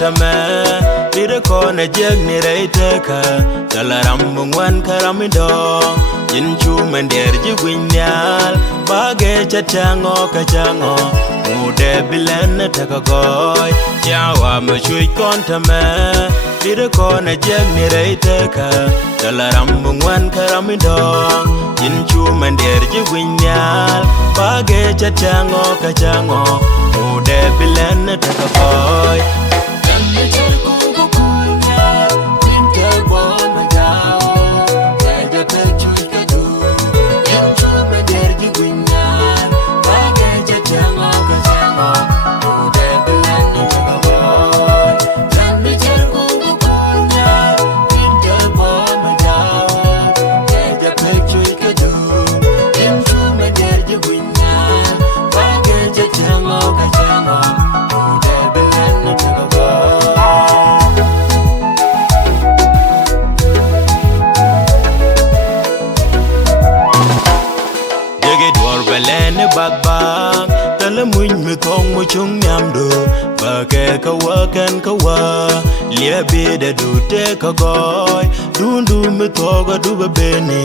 kontame Lida kona jeg ni reiteka Talaram mungwan karamido Jinchu mender jigwinyal Bage chatango kachango Mude bilen takagoy Jawa machui kontame Lida kona jeg ni reiteka Talaram mungwan karamido Jinchu mender jigwinyal Bage chatango kachango Mude bilen takagoy Bagbang tala muñ mi thong mu chung nyam do ba ke ka wa kan ka wa lia bi de du te ka goy du mi thoga du ba beni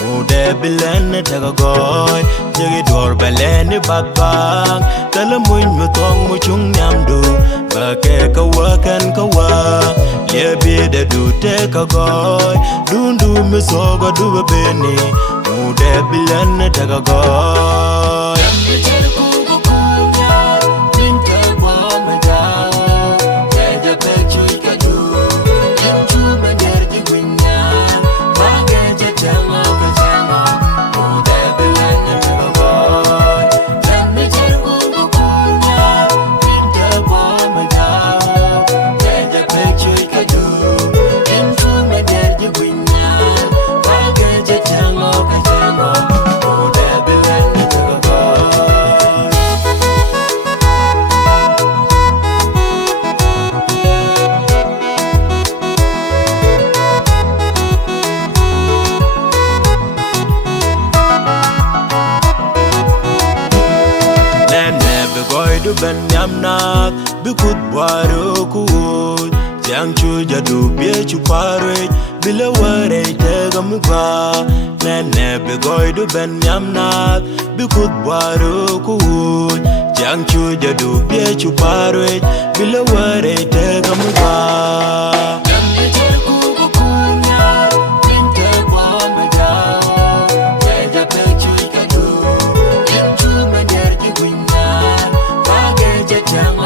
mu de bilen ta ka goy jegi dor belen bagbang tala muñ mi thong mu chung nyam do ba ke ka wa kan ka wa lia bi de du te ka goy du mi thoga du ba beni mu de bilen ta ka goy du ben yamnak bikut bwaro kuwoy Tiang chu jadu bie chu parwe bila ware tega muga Nene begoy du ben yamnak bikut bwaro kuwoy Tiang chu jadu bie chu parwe bila ware tega muga Young